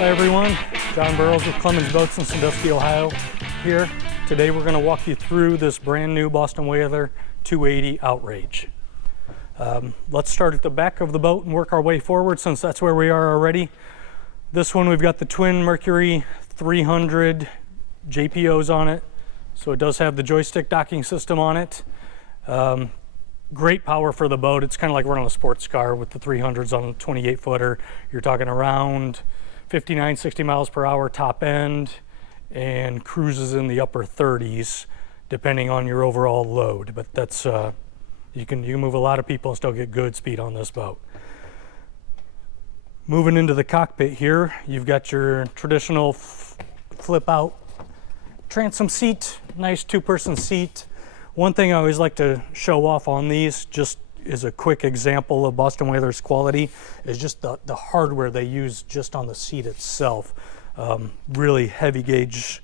Hi everyone, John Burrows with Clemons Boats in Sandusky, Ohio here. Today we're going to walk you through this brand new Boston Whaler 280 Outrage. Let's start at the back of the boat and work our way forward since that's where we are already. This one we've got the twin Mercury 300 JPOs on it, so it does have the joystick docking system on it. Great power for the boat. It's kind of like running a sports car with the 300s on a 28 footer. You're talking around 59, 60 miles per hour top end and cruises in the upper 30s depending on your overall load. But that's, you can move a lot of people and still get good speed on this boat. Moving into the cockpit here, you've got your traditional flip out transom seat, nice two-person seat. One thing I always like to show off on these, just is a quick example of Boston Whaler's quality, is just the hardware they use just on the seat itself. Really heavy gauge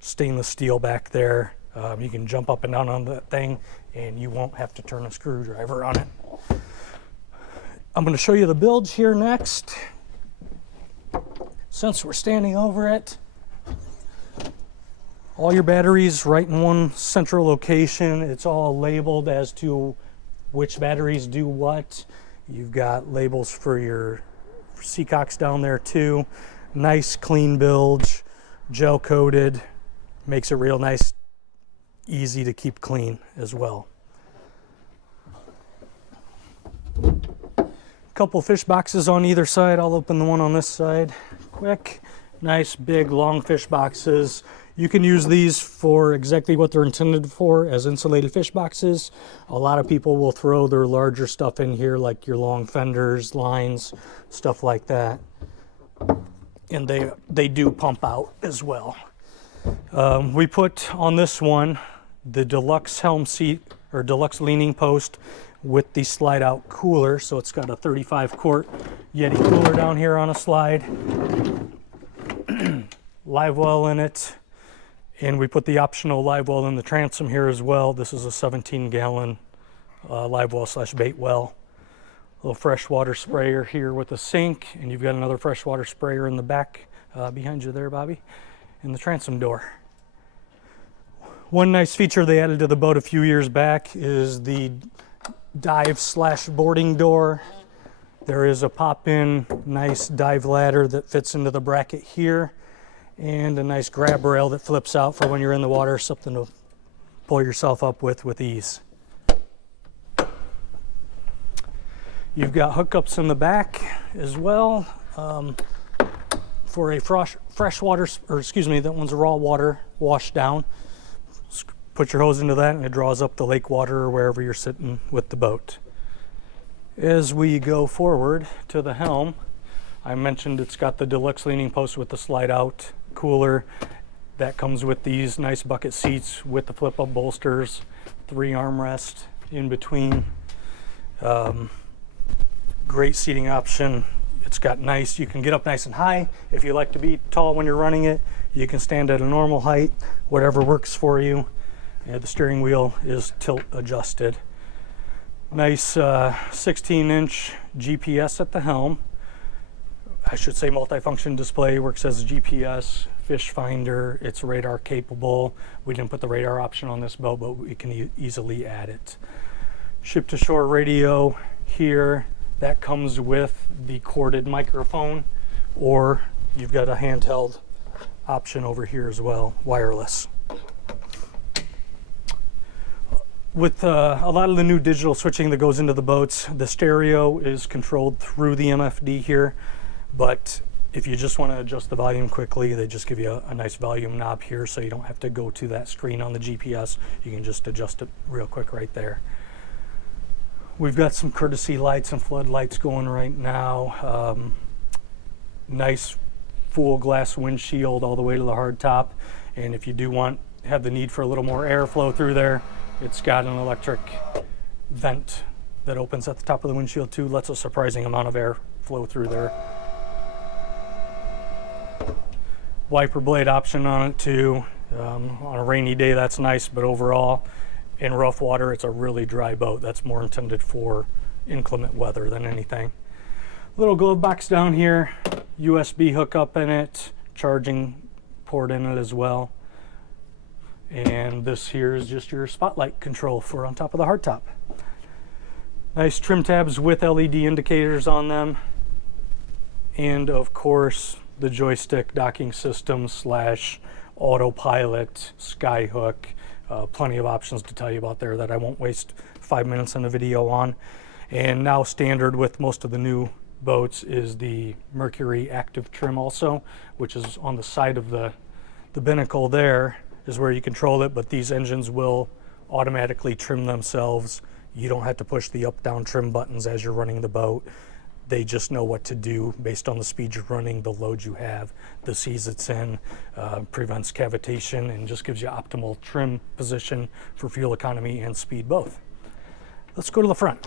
stainless steel back there. You can jump up and down on that thing and you won't have to turn a screwdriver on it. I'm going to show you the bilge here next. Since we're standing over it, all your batteries right in one central location. It's all labeled as to which batteries do what. You've got labels for your seacocks down there too. Nice clean bilge, gel coated, makes it real nice, easy to keep clean as well. Couple fish boxes on either side. I'll open the one on this side quick. Nice big long fish boxes. You can use these for exactly what they're intended for, as insulated fish boxes. A lot of people will throw their larger stuff in here, like your long fenders, lines, stuff like that. And they do pump out as well. We put on this one the deluxe Helm seat, or deluxe leaning post with the slide out cooler. So it's got a 35 quart Yeti cooler down here on a slide. Livewell in it. And we put the optional Livewell in the transom here as well. This is a 17-gallon Livewell / bait well. A little freshwater sprayer here with a sink, and you've got another freshwater sprayer in the back behind you there, Bobby, in the transom door. One nice feature they added to the boat a few years back is the dive / boarding door. There is a pop-in nice dive ladder that fits into the bracket here, and a nice grab rail that flips out for when you're in the water, something to pull yourself up with ease. You've got hookups in the back as well for a freshwater, or excuse me, that one's a raw water wash down. Put your hose into that and it draws up the lake water or wherever you're sitting with the boat. As we go forward to the helm, I mentioned it's got the deluxe leaning post with the slide out cooler. That comes with these nice bucket seats with the flip up bolsters, 3 armrests in between. Great seating option. It's got nice, you can get up nice and high. If you like to be tall when you're running it, you can stand at a normal height, whatever works for you. The steering wheel is tilt adjusted. Nice 16-inch GPS at the helm. I should say multifunction display, works as a GPS, fish finder, it's radar capable. We didn't put the radar option on this boat, but we can easily add it. Ship to shore radio here, that comes with the corded microphone, or you've got a handheld option over here as well, wireless. With a lot of the new digital switching that goes into the boats, the stereo is controlled through the MFD here. But if you just want to adjust the volume quickly, they just give you a nice volume knob here, so you don't have to go to that screen on the GPS. You can just adjust it real quick right there. We've got some courtesy lights and floodlights going right now. Nice full glass windshield all the way to the hard top. And if you do have the need for a little more airflow through there, it's got an electric vent that opens at the top of the windshield too, lets a surprising amount of air flow through there. Wiper blade option on it too. On a rainy day that's nice, but overall in rough water it's a really dry boat. That's more intended for inclement weather than anything. Little glove box down here, USB hookup in it, charging port in it as well. And this here is just your spotlight control for on top of the hardtop. Nice trim tabs with LED indicators on them. And of course, the joystick docking system slash autopilot, skyhook. Plenty of options to tell you about there that I won't waste 5 minutes in the video on. And now standard with most of the new boats is the Mercury active trim also, which is on the side of the binnacle there is where you control it, but these engines will automatically trim themselves. You don't have to push the up down trim buttons as you're running the boat. They just know what to do based on the speed you're running, the load you have, the seas it's in, prevents cavitation, and just gives you optimal trim position for fuel economy and speed both. Let's go to the front.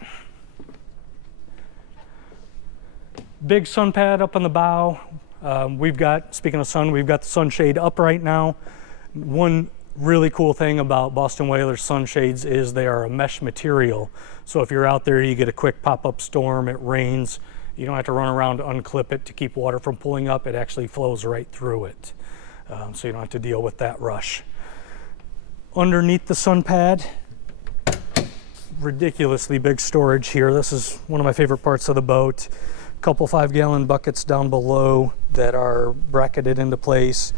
Big sun pad up on the bow. We've got, speaking of sun, we've got the sunshade up right now. One really cool thing about Boston Whaler sunshades is they are a mesh material. So if you're out there, you get a quick pop-up storm, it rains, you don't have to run around to unclip it to keep water from pulling up. It actually flows right through it. So you don't have to deal with that rush. Underneath the sun pad, ridiculously big storage here. This is one of my favorite parts of the boat. Couple 5-gallon buckets down below that are bracketed into place.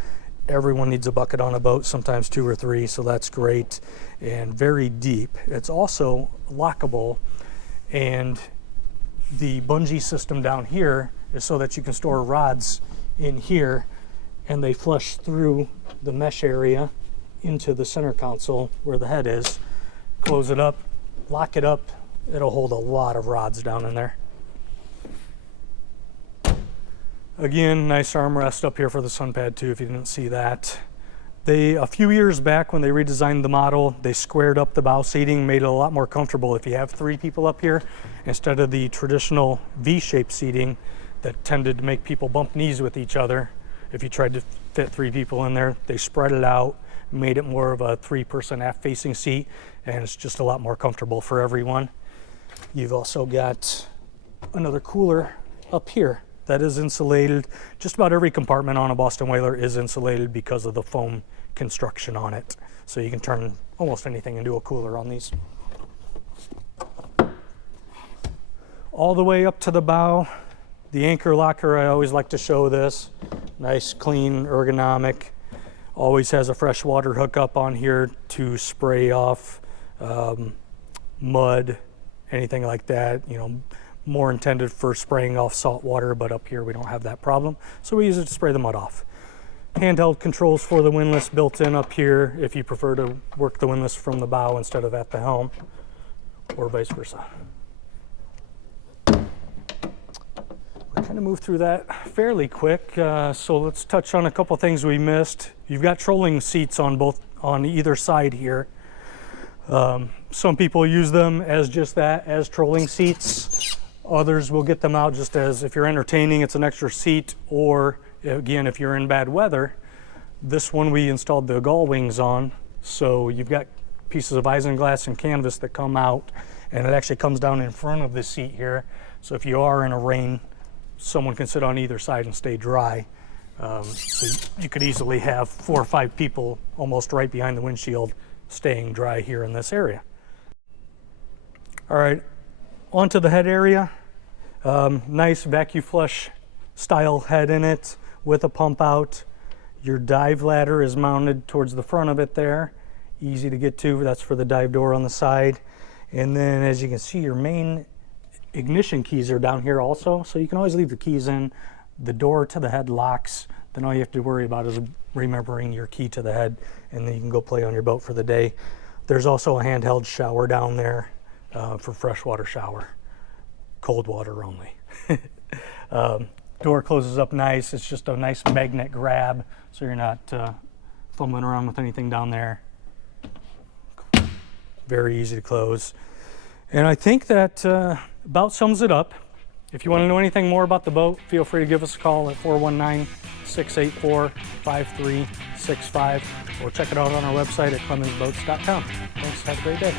Everyone needs a bucket on a boat, sometimes 2 or 3, so that's great. And very deep. It's also lockable, and the bungee system down here is so that you can store rods in here, and they flush through the mesh area into the center console where the head is. Close it up, lock it up. It'll hold a lot of rods down in there. Again, nice armrest up here for the sun pad too, if you didn't see that. A few years back when they redesigned the model, they squared up the bow seating, made it a lot more comfortable. If you have 3 people up here, instead of the traditional V-shaped seating that tended to make people bump knees with each other, if you tried to fit 3 people in there, they spread it out, made it more of a 3-person aft-facing seat, and it's just a lot more comfortable for everyone. You've also got another cooler up here that is insulated. Just about every compartment on a Boston Whaler is insulated because of the foam construction on it. So you can turn almost anything into a cooler on these. All the way up to the bow, the anchor locker, I always like to show this. Nice, clean, ergonomic. Always has a freshwater hookup on here to spray off mud, anything like that. You know, more intended for spraying off salt water, but up here we don't have that problem. So we use it to spray the mud off. Handheld controls for the windlass built in up here if you prefer to work the windlass from the bow instead of at the helm, or vice versa. We kind of moved through that fairly quick, so let's touch on a couple things we missed. You've got trolling seats on either side here. Some people use them as just that, as trolling seats. Others will get them out just as, if you're entertaining, it's an extra seat, or again, if you're in bad weather. This one we installed the gull wings on, so you've got pieces of isinglass and canvas that come out, and it actually comes down in front of the seat here. So if you are in a rain, someone can sit on either side and stay dry. So you could easily have 4 or 5 people almost right behind the windshield staying dry here in this area. All right, onto the head area. Nice vacuum flush style head in it with a pump out. Your dive ladder is mounted towards the front of it there. Easy to get to, that's for the dive door on the side. And then as you can see, your main ignition keys are down here also, so you can always leave the keys in. The door to the head locks, then all you have to worry about is remembering your key to the head, and then you can go play on your boat for the day. There's also a handheld shower down there for freshwater shower, cold water only. Door closes up nice. It's just a nice magnet grab, so you're not fumbling around with anything down there. Very easy to close. And I think that about sums it up. If you want to know anything more about the boat, feel free to give us a call at 419-684-5365, or check it out on our website at clemonsboats.com. Thanks, have a great day.